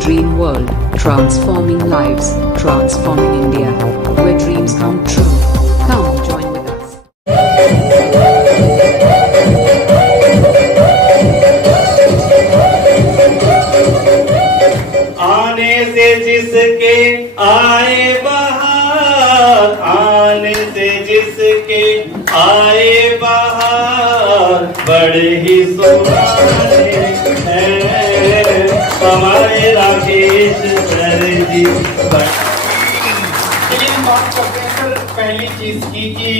dream world, transforming lives, transforming India, where dreams come true. Come join with us. आने से जिसके आए बहार, आने से जिसके आए बहार, बड़े ही सुहाने हैं हमारे राकेश सर जी। चलिए हम बात करते हैं सर पहली चीज की कि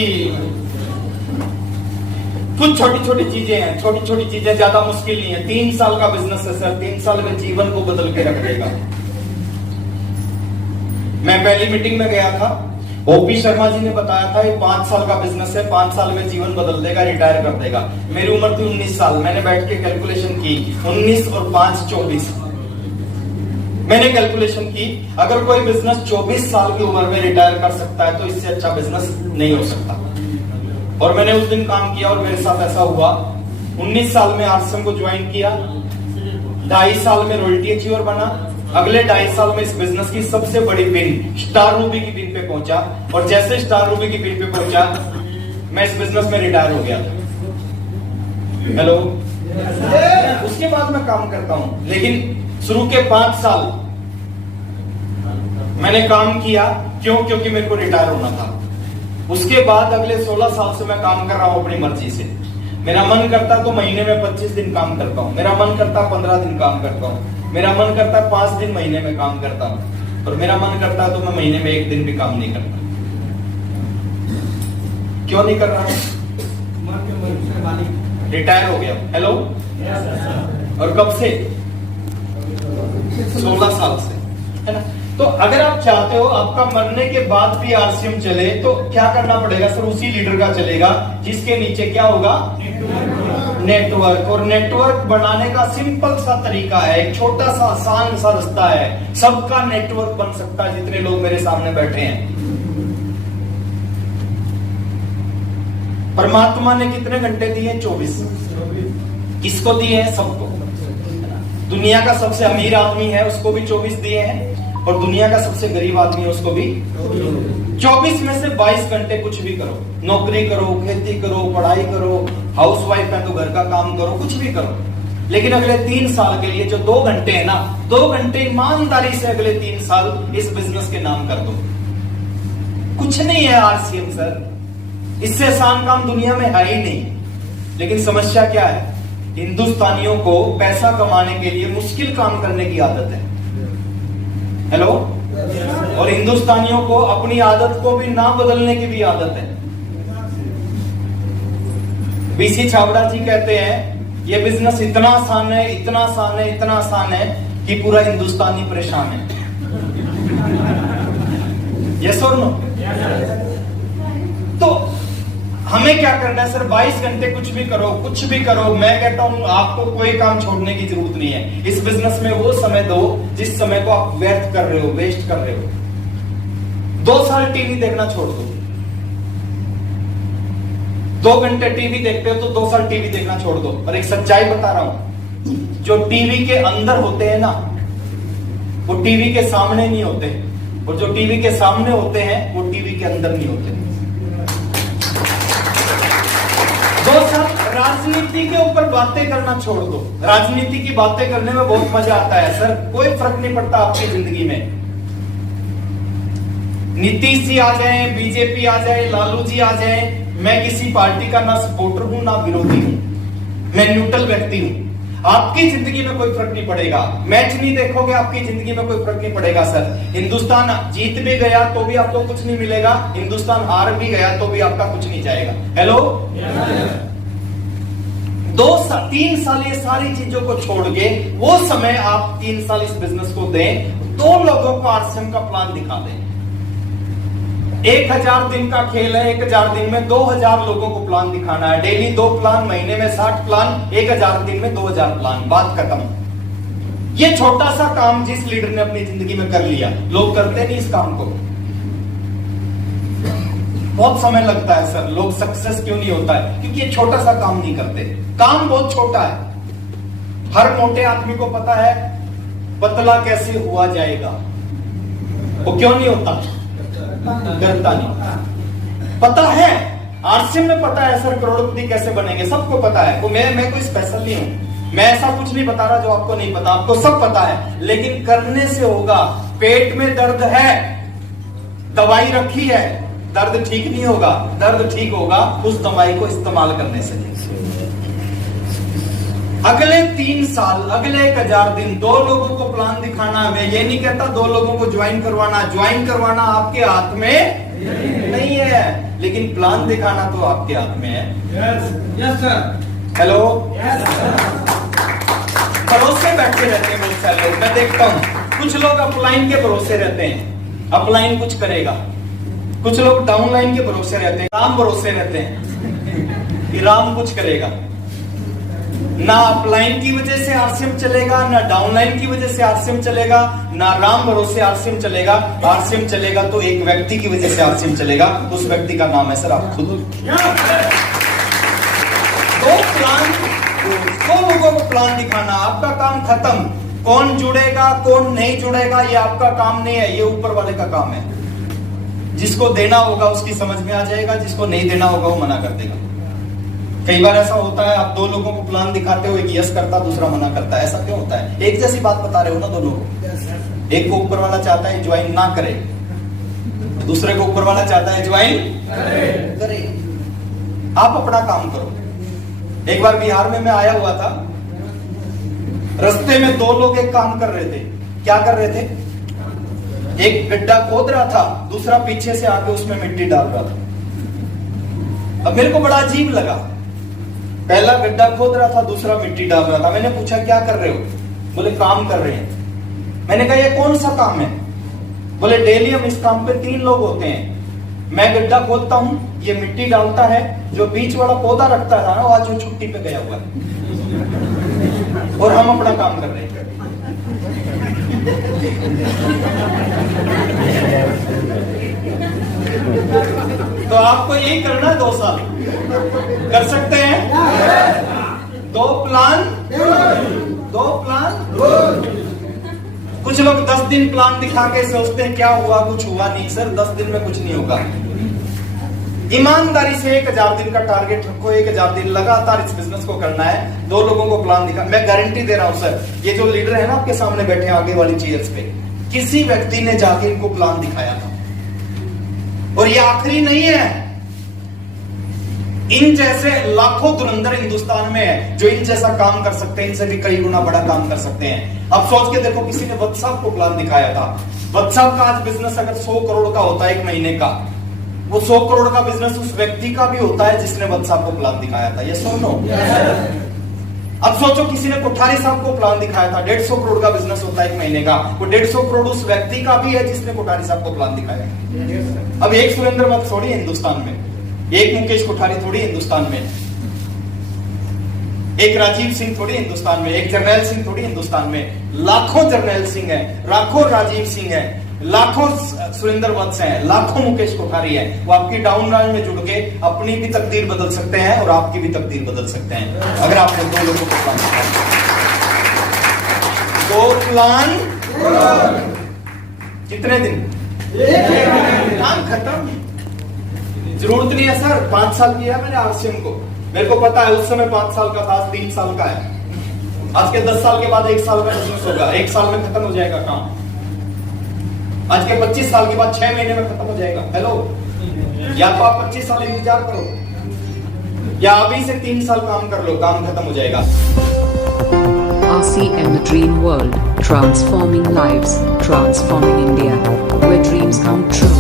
कुछ छोटी छोटी चीजें हैं, छोटी छोटी चीजें ज्यादा मुश्किल नहीं है। 3 साल का बिजनेस है सर, 3 साल में जीवन को बदल के रख देगा। मैं पहली मीटिंग में गया था, ओपी शर्मा जी ने बताया था ये 5 साल का बिजनेस है, 5 साल में जीवन बदल देगा, रिटायर कर देगा। मेरी उम्र थी 19 साल, मैंने बैठ के कैलकुलेशन की 19 और 5 24। मैंने कैलकुलेशन की अगर कोई बिजनेस 24 साल की उम्र में रिटायर कर सकता है तो इससे अच्छा बिजनेस नहीं हो सकता। और मैंने उस दिन काम किया और मेरे साथ ऐसा हुआ। 19 साल में आरसीएम को ज्वाइन किया, 2.5 साल में रॉयल्टी अचीवर बना, अगले 2.5 साल में इस बिजनेस की सबसे बड़ी पिन स्टार रूबी की पिन पे पहुंचा, और जैसे स्टार रूबी की पिन पे पहुंचा मैं इस बिजनेस में रिटायर हो गया। हेलो, उसके बाद मैं काम करता हूं, लेकिन शुरू के 5 साल मैंने काम किया। क्यों? क्योंकि मेरे को रिटायर होना था। उसके बाद अगले 16 साल से मैं काम कर रहा हूं अपनी मर्जी से। मेरा मन करता तो महीने में 25 दिन काम करता हूं, मेरा मन करता 15 दिन काम करता हूं, मेरा मन करता 5 दिन महीने में काम करता हूं, और मेरा मन करता तो मैं महीने में 1 दिन भी काम नहीं करता। क्यों नहीं कर रहा हूं? रिटायर हो गया। हेलो, और कब से? 16 साल से, है ना। तो अगर आप चाहते हो आपका मरने के बाद भी आरसीएम चले तो क्या करना पड़ेगा सर? उसी लीडर का चलेगा जिसके नीचे क्या होगा? नेटवर्क। और नेटवर्क बनाने का सिंपल सा तरीका है, एक छोटा सा आसान सा रास्ता है। सबका नेटवर्क बन सकता है जितने लोग मेरे सामने बैठे हैं। परमात्मा ने कितने घंटे दिए? 24। किसको दिए हैं? सबको। दुनिया का सबसे अमीर आदमी है उसको भी 24 दिए हैं, और दुनिया का सबसे गरीब आदमी है उसको भी 24 में से 22 घंटे कुछ भी करो, नौकरी करो, खेती करो, पढ़ाई करो, हाउसवाइफ है तो घर का काम करो, कुछ भी करो। लेकिन अगले 3 साल के लिए जो 2 घंटे है ना, 2 घंटे ईमानदारी से अगले 3 साल इस बिजनेस के नाम कर दो। कुछ नहीं है आरसीएम सर, इससे आसान काम दुनिया में है ही नहीं। लेकिन समस्या क्या है? हिंदुस्तानियों को पैसा कमाने के लिए मुश्किल काम करने की आदत है। हेलो, और हिंदुस्तानियों को अपनी आदत को भी ना बदलने की भी आदत है। बीसी छाबड़ा जी कहते हैं ये बिजनेस इतना आसान है, इतना आसान है, इतना आसान है कि पूरा हिंदुस्तानी परेशान है। यस और नो? तो हमें क्या करना है सर? 22 घंटे कुछ भी करो, कुछ भी करो। मैं कहता हूं आपको कोई काम छोड़ने की जरूरत नहीं है। इस बिजनेस में वो समय दो जिस समय को आप व्यर्थ कर रहे हो, वेस्ट कर रहे हो। 2 साल टीवी देखना छोड़ दो। 2 घंटे टीवी देखते हो तो 2 साल टीवी देखना छोड़ दो। और एक सच्चाई बता रहा हूं, जो टीवी के अंदर होते हैं ना वो टीवी के सामने नहीं होते, और जो टीवी के सामने होते हैं वो टीवी के अंदर नहीं होते। 2 साल राजनीति के ऊपर बातें करना छोड़ दो। राजनीति की बातें करने में बहुत मजा आता है सर, कोई फर्क नहीं पड़ता आपकी जिंदगी में। नीतीश जी आ जाए, बीजेपी आ जाए, लालू जी आ जाए, मैं किसी पार्टी का ना सपोर्टर हूं ना विरोधी हूं, मैं न्यूट्रल व्यक्ति हूं। आपकी जिंदगी में कोई फर्क नहीं पड़ेगा। मैच नहीं देखोगे आपकी जिंदगी में कोई फर्क नहीं पड़ेगा सर। हिंदुस्तान जीत भी गया तो भी आपको कुछ नहीं मिलेगा, हिंदुस्तान हार भी गया तो भी आपका कुछ नहीं जाएगा। हेलो, 3 साल ये सारी चीजों को छोड़ के वो समय आप 3 साल इस बिजनेस को दें। 2 लोगों को आरसीएम का प्लान दिखा दें। 1000 दिन का खेल है, 1000 दिन में 2000 लोगों को प्लान दिखाना है। डेली 2 प्लान, महीने में 60 प्लान, 1000 दिन में 2000 प्लान, बात खत्म। ये छोटा सा काम जिस लीडर ने अपनी जिंदगी में कर लिया, लोग करते नहीं इस काम को। बहुत समय लगता है सर, लोग सक्सेस क्यों नहीं होता है? क्योंकि ये छोटा सा काम नहीं करते। काम बहुत छोटा है। हर मोटे आदमी को पता है पतला कैसे हुआ जाएगा? वो क्यों नहीं होता? करता नहीं। पता है, आरसीएम में पता है सर करोड़पति कैसे बनेंगे, सबको पता है। वो मैं कोई स्पेशल नहीं हूं, मैं ऐसा कुछ नहीं बता रहा जो आपको नहीं पता, आपको सब पता है। लेकिन करने से होगा। पेट में दर्द है, दवाई रखी है, दर्द ठीक नहीं होगा। दर्द ठीक होगा उस दवाई को इस्तेमाल करने से। अगले 3 साल, अगले 1000 दिन 2 लोगों को प्लान दिखाना है। मैं ये नहीं कहता 2 लोगों को ज्वाइन करवाना आपके हाथ में नहीं है, लेकिन प्लान दिखाना तो आपके हाथ में है। Yes sir. हेलो, भरोसे बैठे रहते हैं बहुत सारे लोग, मैं देखता हूं। कुछ लोग अपलाइन के भरोसे रहते हैं, अपलाइन कुछ करेगा। कुछ लोग डाउनलाइन के भरोसे रहते हैं, राम भरोसे रहते हैं कि राम कुछ करेगा। ना अपलाइन की वजह से आरसीएम चलेगा, ना डाउनलाइन की वजह से आरसीएम चलेगा, ना राम भरोसे आरसीएम चलेगा। आरसीएम चलेगा तो एक व्यक्ति की वजह से आरसीएम चलेगा, उस व्यक्ति का नाम है सर आप खुद। 2 लोगों को प्लान दिखाना, आपका काम खत्म। कौन जुड़ेगा कौन नहीं जुड़ेगा ये आपका काम नहीं है, ये ऊपर वाले का काम है। जिसको देना होगा उसकी समझ में आ जाएगा, जिसको नहीं देना होगा वो मना कर देगा। कई बार ऐसा होता है, आप 2 लोगों को प्लान दिखाते हो, एक यस करता दूसरा मना करता है। ऐसा क्यों होता है? एक जैसी बात बता रहे हो ना दोनों को। एक को ऊपर वाला चाहता है ज्वाइन ना करे, दूसरे को ऊपर वाला चाहता है ज्वाइन करे। आप अपना काम करो। एक बार बिहार में मैं आया हुआ था, रास्ते में 2 लोग एक काम कर रहे थे। क्या कर रहे थे? एक गड्ढा खोद रहा था, दूसरा पीछे से आके उसमें मिट्टी डाल रहा था। अब मेरे को बड़ा अजीब लगा, पहला गड्ढा खोद रहा था, दूसरा मिट्टी डाल रहा था। मैंने पूछा क्या कर रहे हो? बोले काम कर रहे हैं। मैंने कहा ये कौन सा काम है? बोले डेली हम इस काम पे 3 लोग होते हैं। मैं गड्ढा खोदता हूं, ये मिट्टी डालता है, जो बीच वाला पौधा रखता था ना वो आज वो छुट्टी पे गया हुआ है, और हम अपना काम कर रहे हैं। तो आपको यही करना है 2 साल। कर सकते हैं? 2 प्लान। कुछ लोग 10 दिन प्लान दिखा के सोचते हैं क्या हुआ, कुछ हुआ नहीं। सर 10 दिन में कुछ नहीं होगा। ईमानदारी से 1000 दिन का टारगेट रखो। 1000 दिन लगातार इस बिजनेस को करना है। 2 लोगों को प्लान दिखा, मैं गारंटी दे रहा हूं सर, ये जो लीडर है ना आपके सामने बैठे आगे वाली चेयर्स पे, किसी व्यक्ति ने जाके इनको प्लान दिखाया था। और ये आखिरी नहीं है, इन जैसे लाखों धुरंधर हिंदुस्तान में है जो इन जैसा काम कर सकते हैं, इनसे भी कई गुना बड़ा काम कर सकते हैं। अब सोच के देखो, किसी ने व्हाट्सएप को प्लान दिखाया था। व्हाट्सएप का आज बिजनेस अगर 100 करोड़ का होता है 1 महीने का, वो 100 करोड़ का बिजनेस उस व्यक्ति का भी होता है जिसने व्हाट्सएप को प्लान दिखाया था। ये सुनो, अब सोचो किसी ने कोठारी साहब को प्लान दिखाया था, 150 करोड़ का बिजनेस होता है 1 महीने का, वो 150 करोड़ उस व्यक्ति का भी है जिसने कोठारी साहब को प्लान दिखाया। अब एक सुरेंद्र मत थोड़ी हिंदुस्तान में, एक मुकेश कोठारी थोड़ी हिंदुस्तान में, एक राजीव सिंह थोड़ी हिंदुस्तान में, एक जर्नैल सिंह थोड़ी हिंदुस्तान में। लाखों जर्नैल सिंह है, लाखों राजीव सिंह है, लाखों सुरेंद्र वत्स हैं, लाखों मुकेश कोठारी है। वो आपकी डाउन लाइन में जुड़ के अपनी भी तकदीर बदल सकते हैं और आपकी भी तकदीर बदल सकते हैं, अगर आपने 2 लोगों को प्लान किया। 2 प्लान कितने दिन? काम खत्म। जरूरत नहीं है सर, 5 साल किया मैंने आरसीएम को, मेरे को पता है उस समय 5 साल का था, आज 3 साल का है। आज के 10 साल के बाद 1 साल का बिजनेस होगा, 1 साल में खत्म हो जाएगा काम। आज के 25 साल के बाद 6 महीने में खत्म हो जाएगा। हेलो, या तो आप 25 साल इंतजार करो, या अभी से 3 साल काम कर लो, काम खत्म हो जाएगा। RCM, the dream world, transforming lives, transforming India, where dreams come true.